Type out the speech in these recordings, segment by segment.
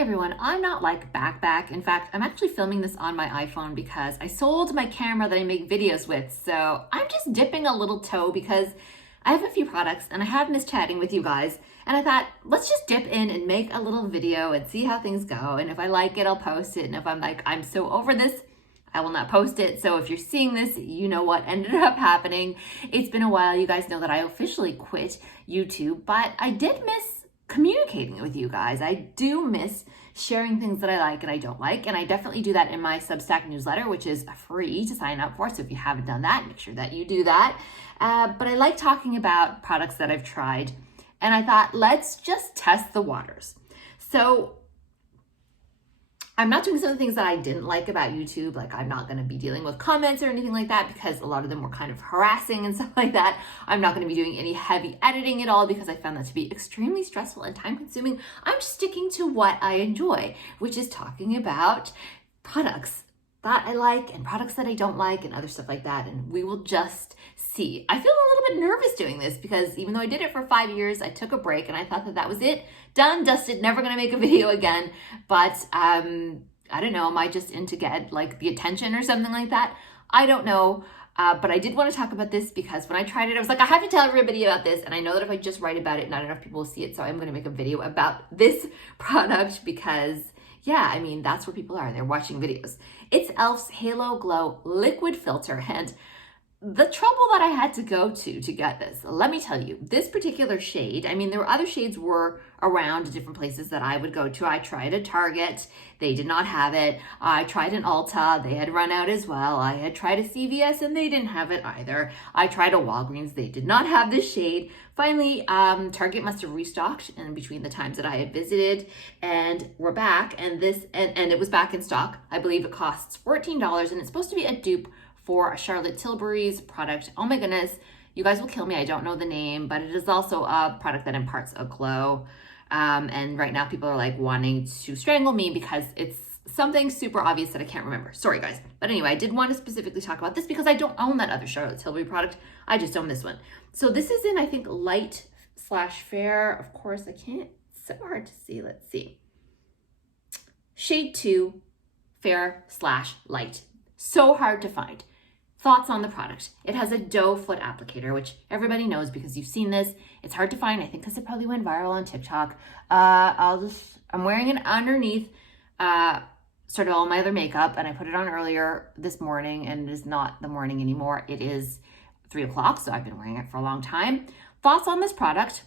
Hey everyone, I'm not like back. In fact, I'm actually filming this on my iPhone because I sold my camera that I make videos with. So I'm just dipping a little toe because I have a few products and I have missed chatting with you guys. And I thought, let's just dip in and make a little video and see how things go. And if I like it, I'll post it. And if I'm like, I'm so over this, I will not post it. So if you're seeing this, you know what ended up happening. It's been a while. You guys know that I officially quit YouTube, but I did miss communicating with you guys. I do miss sharing things that I like and I don't like. And I definitely do that in my Substack newsletter, which is free to sign up for. So if you haven't done that, make sure that you do that. But I like talking about products that I've tried. And I thought, let's just test the waters. So I'm not doing some of the things that I didn't like about YouTube. Like I'm not going to be dealing with comments or anything like that because a lot of them were kind of harassing and stuff like that. I'm not going to be doing any heavy editing at all because I found that to be extremely stressful and time consuming. I'm sticking to what I enjoy, which is talking about products that I like and products that I don't like and other stuff like that. And we will just see. I feel a little bit nervous doing this because even though I did it for 5 years, I took a break and I thought that that was it. Done, dusted, never going to make a video again. But I don't know, am I just into get like the attention or something like that? I don't know. But I did want to talk about this because when I tried it, I was like, I have to tell everybody about this. And I know that if I just write about it, not enough people will see it. So I'm going to make a video about this product because yeah, I mean, that's where people are. They're watching videos. It's e.l.f.'s Halo Glow Liquid Filter. And the trouble that I had to go to get this, let me tell you, this particular shade, I mean, there were other shades were around different places that I would go to. I tried at Target. They did not have it. I tried an Ulta. They had run out as well. I had tried a CVS and they didn't have it either. I tried a Walgreens. They did not have this shade. Finally, Target must have restocked in between the times that I had visited and we're back and it was back in stock. I believe it costs $14 and it's supposed to be a dupe for a Charlotte Tilbury's product. Oh my goodness, you guys will kill me. I don't know the name, but it is also a product that imparts a glow. And right now people are like wanting to strangle me because it's something super obvious that I can't remember. Sorry guys. But anyway, I did want to specifically talk about this because I don't own that other Charlotte Tilbury product. I just own this one. So this is in, I think, light/fair. Of course, I can't, it's so hard to see. Let's see. Shade 2, fair/light. So hard to find. Thoughts on the product. It has a doe foot applicator, which everybody knows because you've seen this. It's hard to find, I think, because it probably went viral on TikTok. I'm wearing it underneath sort of all my other makeup, and I put it on earlier this morning, and it is not the morning anymore. It is 3 o'clock, so I've been wearing it for a long time. Thoughts on this product.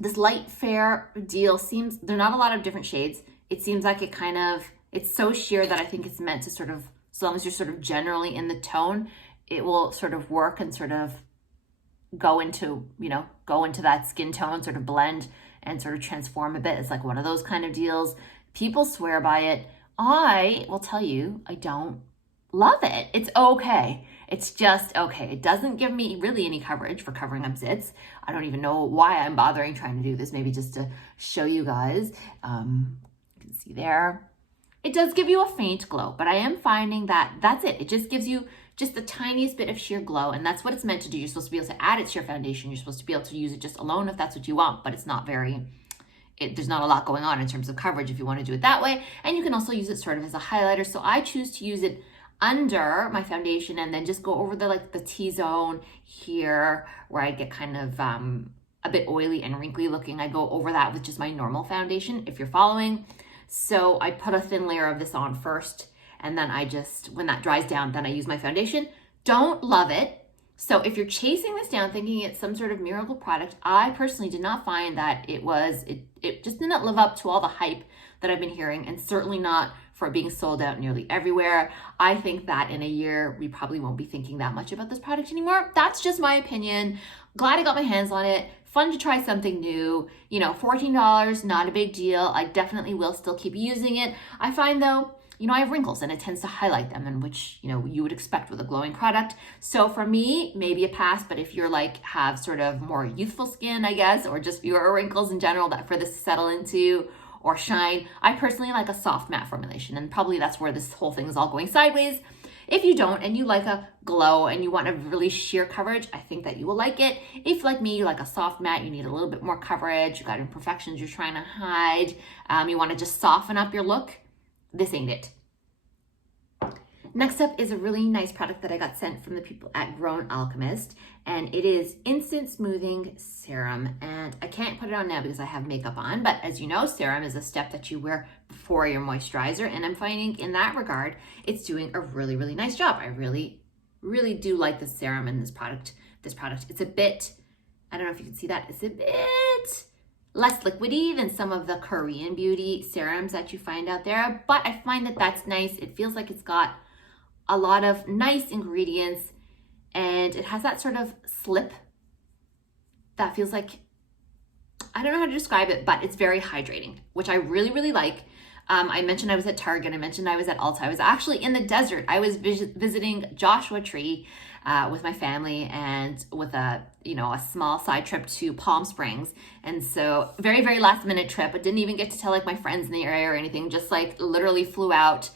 This light fair deal seems, there are not a lot of different shades. It seems like it kind of, it's so sheer that I think it's meant to sort of, as long as you're sort of generally in the tone, it will sort of work and sort of go into that skin tone, sort of blend and sort of transform a bit. It's like one of those kind of deals. People swear by it. I will tell you, I don't love it. It's okay. It's just okay. It doesn't give me really any coverage for covering up zits. I don't even know why I'm bothering trying to do this. Maybe just to show you guys. You can see there. It does give you a faint glow, but I am finding that that's it. It just gives you just the tiniest bit of sheer glow, and that's what it's meant to do. You're supposed to be able to add it to your foundation. You're supposed to be able to use it just alone if that's what you want, but it's not very, there's not a lot going on in terms of coverage if you want to do it that way. And you can also use it sort of as a highlighter. So I choose to use it under my foundation and then just go over the T-zone here where I get kind of a bit oily and wrinkly looking. I go over that with just my normal foundation, if you're following. So I put a thin layer of this on first, and then I just, when that dries down, then I use my foundation. Don't love it. So if you're chasing this down thinking it's some sort of miracle product, I personally did not find that it just didn't live up to all the hype that I've been hearing, and certainly not for it being sold out nearly everywhere. I think that in a year, we probably won't be thinking that much about this product anymore. That's just my opinion. Glad I got my hands on it. Fun to try something new. $14, not a big deal. I definitely will still keep using it. I find though, I have wrinkles and it tends to highlight them, and which, you would expect with a glowing product. So for me, maybe a pass, but if you're have sort of more youthful skin, I guess, or just fewer wrinkles in general that for this to settle into or shine, I personally like a soft matte formulation, and probably that's where this whole thing is all going sideways. If you don't and you like a glow and you want a really sheer coverage, I think that you will like it. If like me, you like a soft matte, you need a little bit more coverage, you got imperfections you're trying to hide, you want to just soften up your look, this ain't it. Next up is a really nice product that I got sent from the people at Alchemist, and it is Instant Smoothing Serum. And I can't put it on now because I have makeup on, but as you know, serum is a step that you wear before your moisturizer, and I'm finding in that regard, it's doing a really, really nice job. I really, really do like the serum in this product. It's a bit, I don't know if you can see that, it's a bit less liquidy than some of the Korean beauty serums that you find out there, but I find that that's nice. It feels like it's got a lot of nice ingredients, and it has that sort of slip that feels like, I don't know how to describe it, but it's very hydrating, which I really, really like. I mentioned I was at Target, I mentioned I was at Ulta. I was actually in the desert. I was visiting Joshua Tree with my family and with a small side trip to Palm Springs. And so very, very last minute trip. I didn't even get to tell like my friends in the area or anything, just like literally flew out,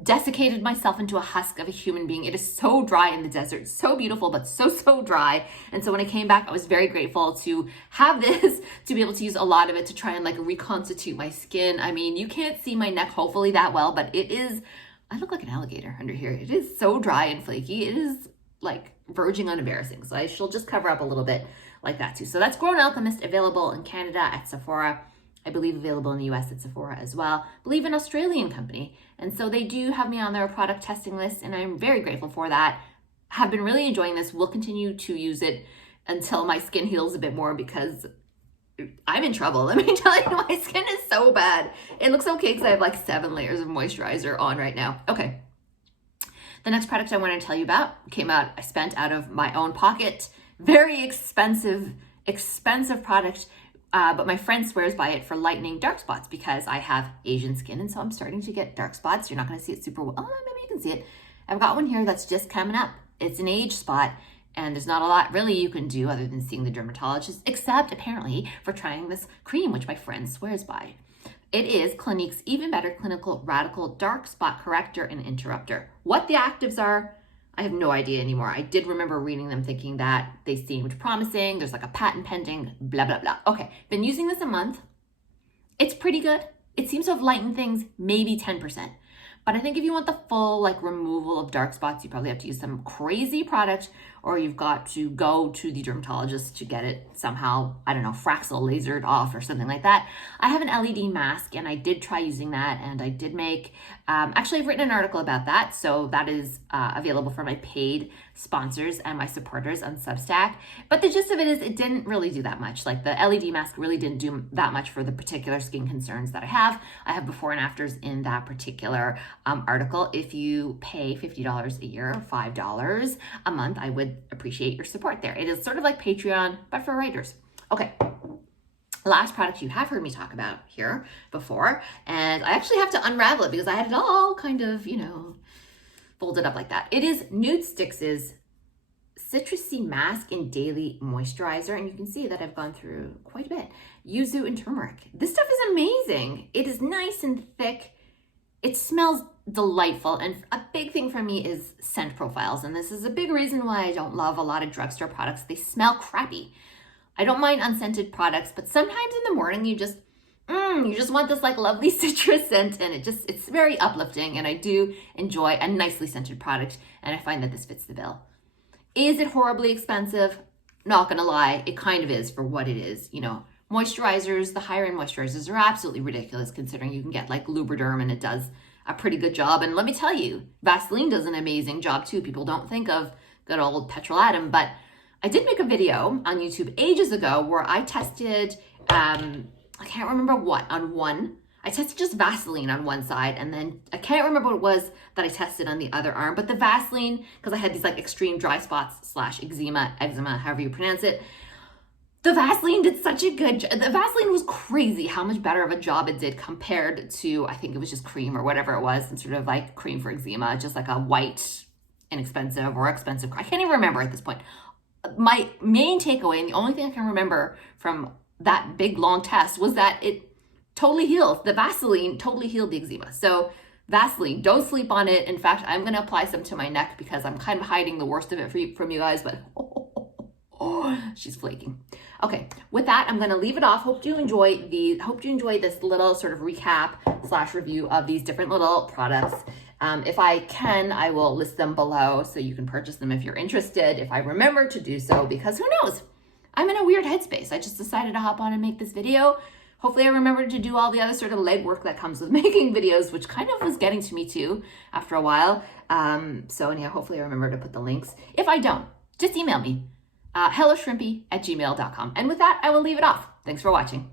desiccated myself into a husk of a human being. It is so dry in the desert, so beautiful, but so dry. And so when I came back, I was very grateful to have this, to be able to use a lot of it to try and like reconstitute my skin. I mean, you can't see my neck hopefully that well, but it is, I look like an alligator under here. It is so dry and flaky. It is like verging on embarrassing. So I shall just cover up a little bit like that too. So that's Alchemist, available in Canada at Sephora. I believe available in the US at Sephora as well. I believe an Australian company. And so they do have me on their product testing list, and I'm very grateful for that. Have been really enjoying this. Will continue to use it until my skin heals a bit more, because I'm in trouble. Let me tell you, my skin is so bad. It looks okay because I have like 7 layers of moisturizer on right now. Okay. The next product I want to tell you about I spent out of my own pocket. Very expensive product. But my friend swears by it for lightening dark spots because I have Asian skin, and so I'm starting to get dark spots. You're not going to see it super well. Oh, maybe you can see it. I've got one here that's just coming up. It's an age spot, and there's not a lot really you can do other than seeing the dermatologist, except apparently for trying this cream, which my friend swears by. It is Clinique's Even Better Clinical Radical Dark Spot Corrector and Interrupter. What the actives are, I have no idea anymore. I did remember reading them thinking that they seemed promising. There's like a patent pending, blah, blah, blah. Okay, been using this a month. It's pretty good. It seems to have lightened things maybe 10%. But I think if you want the full like removal of dark spots, you probably have to use some crazy product, or you've got to go to the dermatologist to get it somehow, I don't know, Fraxel lasered off or something like that. I have an LED mask, and I did try using that, and I did make, actually I've written an article about that, so that is available for my paid sponsors and my supporters on Substack. But the gist of it is it didn't really do that much. Like the LED mask really didn't do that much for the particular skin concerns that I have. I have before and afters in that particular article. If you pay $50 a year, $5 a month, I would appreciate your support there. It is sort of like Patreon, but for writers. Okay. Last product you have heard me talk about here before, and I actually have to unravel it because I had it all kind of, folded up like that. It is Nude Stix' Citrusy Mask and Daily Moisturizer, and you can see that I've gone through quite a bit. Yuzu and turmeric. This stuff is amazing. It is nice and thick. It smells delightful, and a big thing for me is scent profiles, and this is a big reason why I don't love a lot of drugstore products. They smell crappy. I don't mind unscented products, but sometimes in the morning you just want this like lovely citrus scent, and it's very uplifting, and I do enjoy a nicely scented product, and I find that this fits the bill. Is it horribly expensive? Not gonna lie, it kind of is for what it is. Moisturizers, the higher end moisturizers are absolutely ridiculous considering you can get like Lubriderm and it does a pretty good job. And let me tell you, Vaseline does an amazing job too. People don't think of good old petrolatum, but I did make a video on YouTube ages ago where I tested, I can't remember what, on one. I tested just Vaseline on one side, and then I can't remember what it was that I tested on the other arm, but the Vaseline, because I had these like extreme dry spots / eczema, however you pronounce it, the Vaseline did such a good job. The Vaseline was crazy how much better of a job it did compared to, I think it was just cream or whatever it was, and sort of like cream for eczema, just like a white, inexpensive or expensive. I can't even remember at this point. My main takeaway, and the only thing I can remember from that big long test, was that it totally heals. The Vaseline totally healed the eczema. So Vaseline, don't sleep on it. In fact, I'm going to apply some to my neck because I'm kind of hiding the worst of it from you guys, but she's flaking. Okay, with that, I'm going to leave it off. Hope you enjoy this little sort of recap / review of these different little products. If I can, I will list them below so you can purchase them if you're interested, if I remember to do so, because who knows? I'm in a weird headspace. I just decided to hop on and make this video. Hopefully I remembered to do all the other sort of legwork that comes with making videos, which kind of was getting to me too after a while. So anyhow, hopefully I remember to put the links. If I don't, just email me, helloshrimpy@gmail.com. And with that, I will leave it off. Thanks for watching.